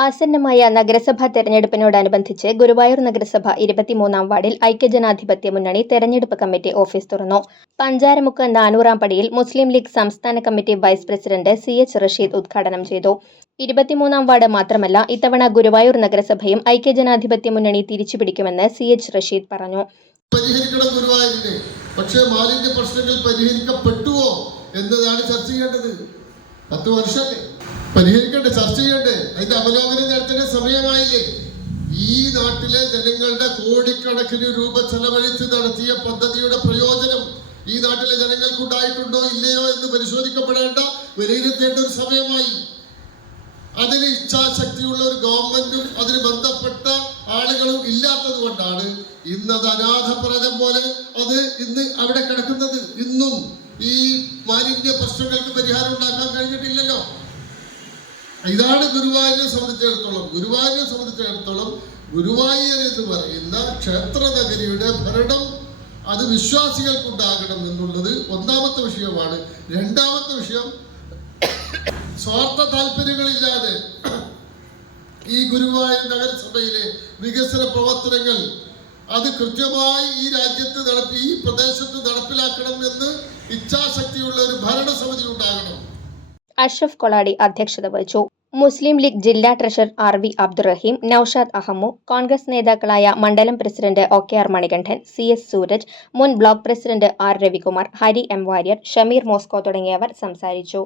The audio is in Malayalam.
ആസന്നമായ നഗരസഭാ തെരഞ്ഞെടുപ്പിനോടനുബന്ധിച്ച് ഗുരുവായൂർ നഗരസഭ ഇരുപത്തിമൂന്നാം വാർഡിൽ ഐക്യജനാധിപത്യ മുന്നണി തെരഞ്ഞെടുപ്പ് കമ്മിറ്റി ഓഫീസ് തുറന്നു. പഞ്ചാരമുക്ക് നാനൂറാം പടിയിൽ മുസ്ലിം ലീഗ് സംസ്ഥാന committee vice president C H Rasheed ഉദ്ഘാടനം ചെയ്തു. ഇരുപത്തിമൂന്നാം വാർഡ് മാത്രമല്ല ഇത്തവണ ഗുരുവായൂർ നഗരസഭയും ഐക്യജനാധിപത്യ മുന്നണി തിരിച്ചുപിടിക്കുമെന്ന് സി എച്ച് റഷീദ് പറഞ്ഞു. ഗുരുവായൂരിനെ. പക്ഷേ മാലിന്യ പ്രശ്നങ്ങൾ പരിഹരിക്കപ്പെട്ടുവോ എന്നതാണ് ചർച്ച ചെയ്യേണ്ടത്. പത്ത് വർഷമല്ലേ പരിഹരിക്കണ്ടേ ചർച്ച ചെയ്യണ്ടേ? അതിന്റെ അവലോകനം നടത്തേണ്ട സമയമായില്ലേ? ഈ നാട്ടിലെ ജനങ്ങളുടെ കോടിക്കണക്കിന് രൂപ ചെലവഴിച്ച് നടത്തിയ പദ്ധതിയുടെ പ്രയോജനം ഈ നാട്ടിലെ ജനങ്ങൾക്ക് ഉണ്ടായിട്ടുണ്ടോ ഇല്ലയോ എന്ന് പരിശോധിക്കപ്പെടേണ്ട വിലയിരുത്തേണ്ട ഒരു സമയമായി. അതിന് ഇച്ഛാശക്തിയുള്ള ഒരു ഗവൺമെന്റും അതിന് ബന്ധപ്പെട്ട ആളുകളും ഇല്ലാത്തത് കൊണ്ടാണ് ഇന്നത് അനാഥപ്രദം പോലെ അത് ഇന്ന് അവിടെ കിടക്കുന്നത്. ഇന്നും ഈ മാലിന്യ പ്രശ്നങ്ങൾക്ക് പരിഹാരം കഴിഞ്ഞിട്ടില്ലല്ലോ. ഇതാണ് ഗുരുവായൂരിനെ സംബന്ധിച്ചിടത്തോളം. ഗുരുവായൂരിനെ സംബന്ധിച്ചിടത്തോളം ഗുരുവായൂർ എന്ന് പറയുന്ന ക്ഷേത്ര നഗരിയുടെ ഭരണം അത് വിശ്വാസികൾക്കുണ്ടാകണം എന്നുള്ളത് ഒന്നാമത്തെ വിഷയമാണ്. രണ്ടാമത്തെ വിഷയം സ്വാർത്ഥ താല്പര്യങ്ങളില്ലാതെ ഈ ഗുരുവായൂർ നഗരസഭയിലെ വികസന പ്രവർത്തനങ്ങൾ അത് കൃത്യമായി ഈ രാജ്യത്ത് നടപ്പി ഈ പ്രദേശത്ത് നടപ്പിലാക്കണം എന്ന് ഇച്ഛാശക്തിയുള്ള ഒരു ഭരണസമിതി ഉണ്ടാകണം. അഷ്റഫ് കൊളാടി അധ്യക്ഷത വഹിച്ചു. മുസ്ലിം ലീഗ് ജില്ലാ treasurer R V Abdurahim Noushad Ahammu Congress നേതാക്കളായ മണ്ഡലം president O K R Manikandan C S Sooraj മുൻ block president R Ravikumar Hari M Warrier Shameer Moscow തുടങ്ങിയവർ സംസാരിച്ചു.